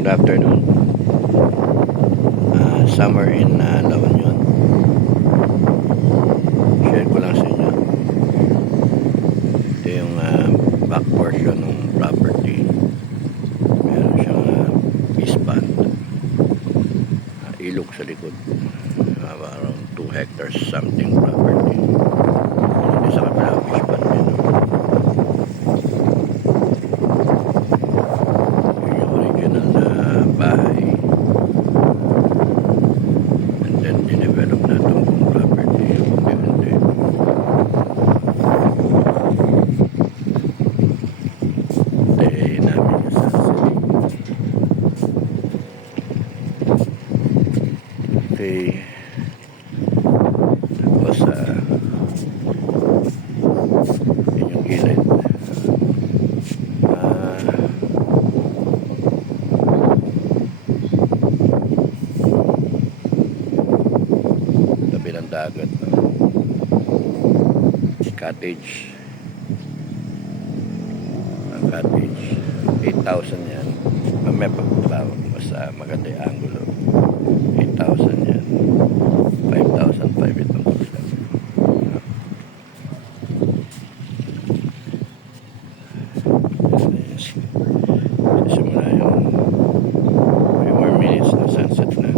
Good afternoon. Summer in La Union. Share ko lang sa inyo. Ito yung back portion ng property. Meron siyang fish pond. Ilog sa likod. Around 2 hectares something property. Hindi sa kabila fish pond din. Yung original na bahay. And then dinevelop na itong property. Unti-unti. Tayayin namin yung sunset. Okay. Tapos yun yung gilid. Tabi ng dagat. Cottage. Ang cottage 8,000 yan. May pagbabaw. Basta maganda yung angulo. 8,000 yan. 5,500 itong kusla. Simula yung few more minutes na sunset na.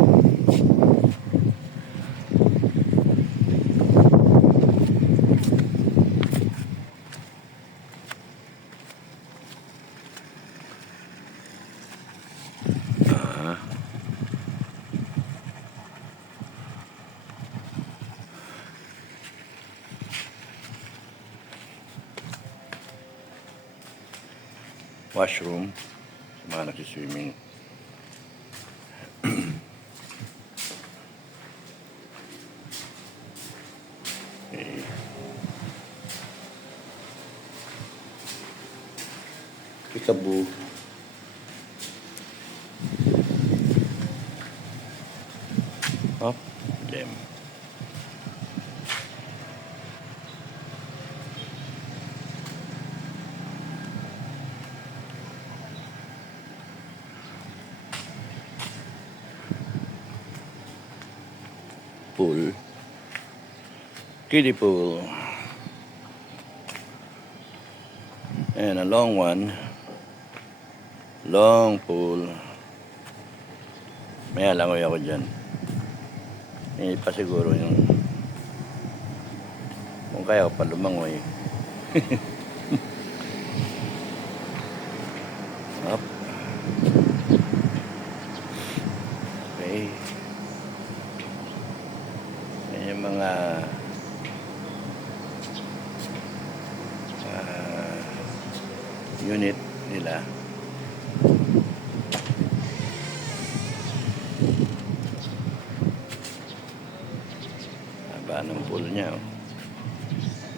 Washroom sa mga nagsiswimming. Okay. Peekaboo. Up them. Pool, kiddie pool, and a long one, long pool. May alangoy ako dyan. Hindi pa siguro yung kung kaya ko pa lumangoy. Up. Okay. Yung mga unit nila. Haba ng pool niya.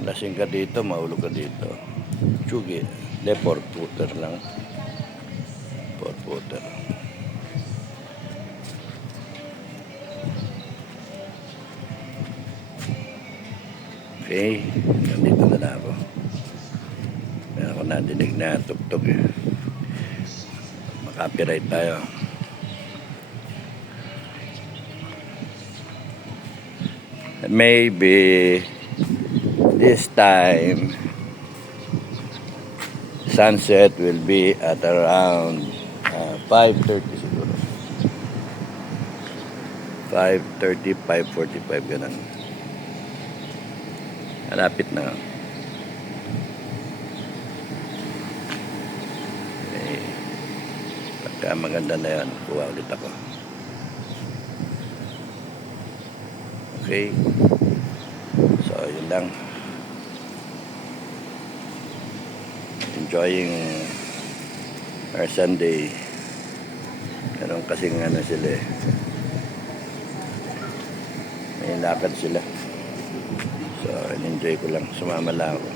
Lasing ka dito, maulog ka dito. Tsugi. De 4-footer lang. 4-footer. Okay, nandito na ako. Meron ako nadinig na tugtog. Makapiright tayo. Maybe this time sunset will be at around 5:30 siguro. 5:30, 5:45 ganun. Malapit na. Okay. Pagka maganda na yan, kuha ulit ako. Okay. So, yun lang. Enjoying our Sunday. Ganun kasing ano sila eh. May lakad sila. So, enjoy ko lang. Sumama lang ako.